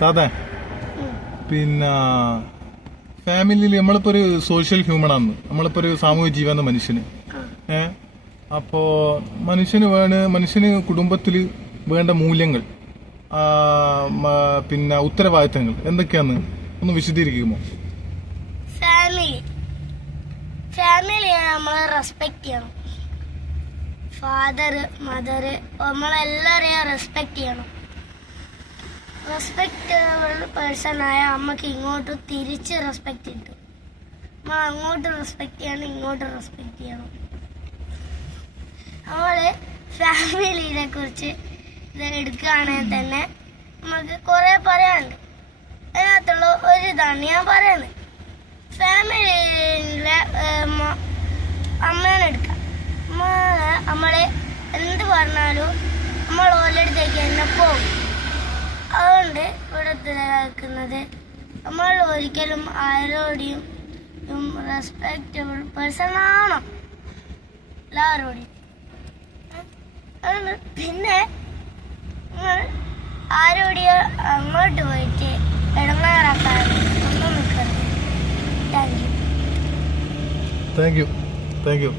സാധാ പിന്നെ ഫാമിലിയിൽ നമ്മളിപ്പോ ഒരു സോഷ്യൽ ഹ്യൂമൺ ആണ്, നമ്മളിപ്പോ ഒരു സാമൂഹിക ജീവന മനുഷ്യന്. അപ്പോ മനുഷ്യന് കുടുംബത്തില് വേണ്ട മൂല്യങ്ങൾ, പിന്നെ ഉത്തരവാദിത്തങ്ങൾ എന്തൊക്കെയാന്ന് ഒന്ന് വിശദീകരിക്കുമോ? ഫാമിലിയെ നമ്മൾ റെസ്പെക്ട് ചെയ്യണം. ഫാദർ, മദർ, നമ്മളെല്ലാരെയും റെസ്പെക്ട് ചെയ്യണം. റെസ്പെക്റ്റബിൾ പേഴ്സൺ ആയ അമ്മക്ക് ഇങ്ങോട്ട് തിരിച്ച് റെസ്പെക്ട് കിട്ടും. നമ്മൾ അങ്ങോട്ട് റെസ്പെക്ട് ചെയ്യണം, ഇങ്ങോട്ട് റെസ്പെക്ട് ചെയ്യണം. നമ്മള് ഫാമിലിയെ കുറിച്ച് ഇത് എടുക്കുകയാണെങ്കിൽ തന്നെ നമുക്ക് കുറെ പറയാനുണ്ട്. അതിനകത്തുള്ള ഒരു ഇതാണ് ഞാൻ പറയുന്നത്. ഫാമിലിയിലെ അമ്മേനെ എടുക്കാം. നമ്മളെ എന്ത് പറഞ്ഞാലും നമ്മൾ ഓരോരുത്തേക്ക് തന്നെ പോകും. അതുകൊണ്ട് ഇവിടെ കേൾക്കുന്നത്, നമ്മൾ ഒരിക്കലും ആരോടെയും റെസ്പെക്റ്റബിൾ പേഴ്സൺ ആവണം എല്ലാവരോടെയും. പിന്നെ ആരോടെയും അങ്ങോട്ട് പോയിട്ട് ഇടങ്ങാറാക്കാൻ ഒന്നും നിൽക്കരുത്. Thank you.